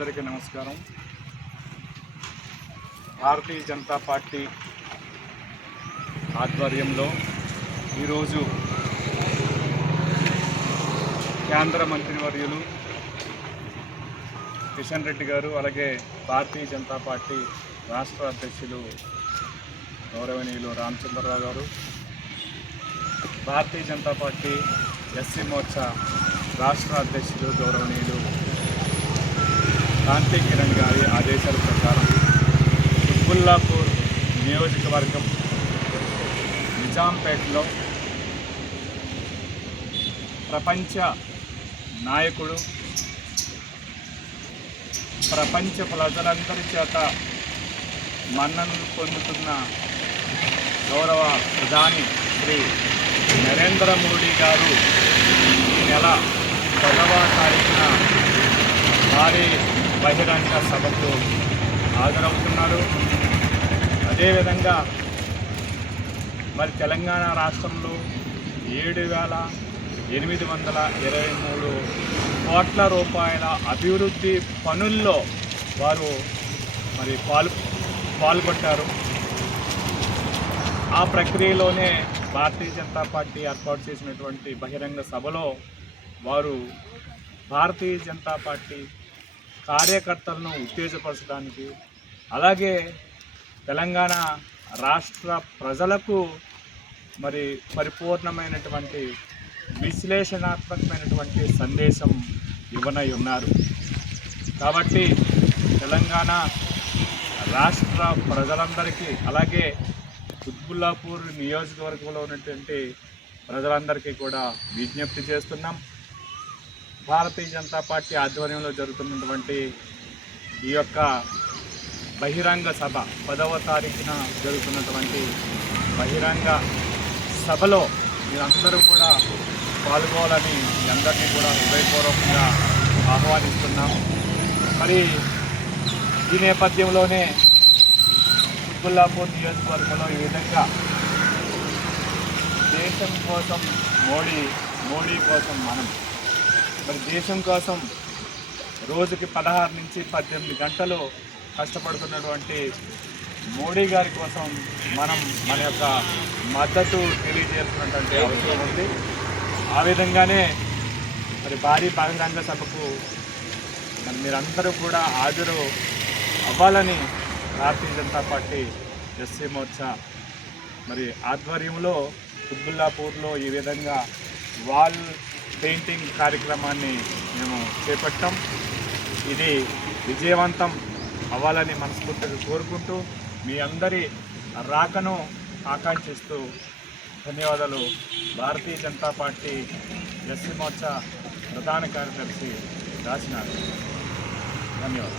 అందరికీ నమస్కారం. భారతీయ జనతా పార్టీ ఆధ్వర్యంలో ఈరోజు కేంద్ర మంత్రివర్యులు కిషన్ రెడ్డి గారు, అలాగే భారతీయ జనతా పార్టీ రాష్ట్ర అధ్యక్షులు గౌరవనీయులు రామచంద్రరావు గారు, భారతీయ జనతా పార్టీ ఎస్సీ మోర్చా రాష్ట్ర అధ్యక్షులు గౌరవనీయులు కాంతి కిరణ్ గారి ఆదేశాల ప్రకారం కుత్బుల్లాపూర్ నియోజకవర్గం నిజాంపేటలో ప్రపంచ నాయకుడు, ప్రపంచ ప్రజలందరి చేత మన్ననలు పొందుతున్న గౌరవ ప్రధాని శ్రీ నరేంద్ర మోడీ గారు ఈ నెల 10వ తారీఖున భారీ బహిరంగ సభకు హాజరవుతున్నారు. అదేవిధంగా మరి తెలంగాణ రాష్ట్రంలో 7,823 కోట్ల రూపాయల అభివృద్ధి పనుల్లో వారు మరి పాల్గొంటారు. ఆ ప్రక్రియలోనే భారతీయ జనతా పార్టీ ఏర్పాటు చేసినటువంటి బహిరంగ సభలో వారు భారతీయ జనతా పార్టీ కార్యకర్తలను ఉత్తేజపరచడానికి, అలాగే తెలంగాణ రాష్ట్ర ప్రజలకు మరి పరిపూర్ణమైనటువంటి విశ్లేషణాత్మకమైనటువంటి సందేశం ఇవ్వనై ఉన్నారు. కాబట్టి తెలంగాణ రాష్ట్ర ప్రజలందరికీ, అలాగే కుత్బుల్లాపూర్ నియోజకవర్గంలో ఉన్నటువంటి ప్రజలందరికీ కూడా విజ్ఞప్తి చేస్తున్నాం. భారతీయ జనతా పార్టీ ఆధ్వర్యంలో జరుగుతున్నటువంటి ఈ యొక్క బహిరంగ సభ 10వ తారీఖున జరుగుతున్నటువంటి బహిరంగ సభలో మీరందరూ కూడా పాల్గొనాలని మీ అందరినీ కూడా హృదయపూర్వకంగా ఆహ్వానిస్తున్నాం. మరి ఈ నేపథ్యంలోనే కుత్బుల్లాపూర్ నియోజకవర్గంలో ఈ విధంగా దేశం కోసం మోడీ కోసం మనం, మరి దేశం కోసం రోజుకి 16 నుంచి 18 గంటలు కష్టపడుతున్నటువంటి మోడీ గారి కోసం మనం మన యొక్క మద్దతు తెలియజేస్తున్నటువంటి అవసరం ఉంది. ఆ విధంగానే మరి భారీ బహిరంగ సభకు మరి మీరందరూ కూడా హాజరు అవ్వాలని భారతీయ జనతా పార్టీ ఎస్సీ మోర్చా మరి ఆధ్వర్యంలో కుత్బుల్లాపూర్లో ఈ విధంగా వాల్ పెయింటింగ్ కార్యక్రమాన్ని మేము చేపట్టాం. ఇది విజయవంతం అవ్వాలని మనస్ఫూర్తిగా కోరుకుంటూ మీ అందరి రాకను ఆకాంక్షిస్తూ ధన్యవాదాలు. భారతీయ జనతా పార్టీ ఎస్సీ మోర్చా ప్రధాన కార్యదర్శి దాసినాథ్. ధన్యవాదాలు.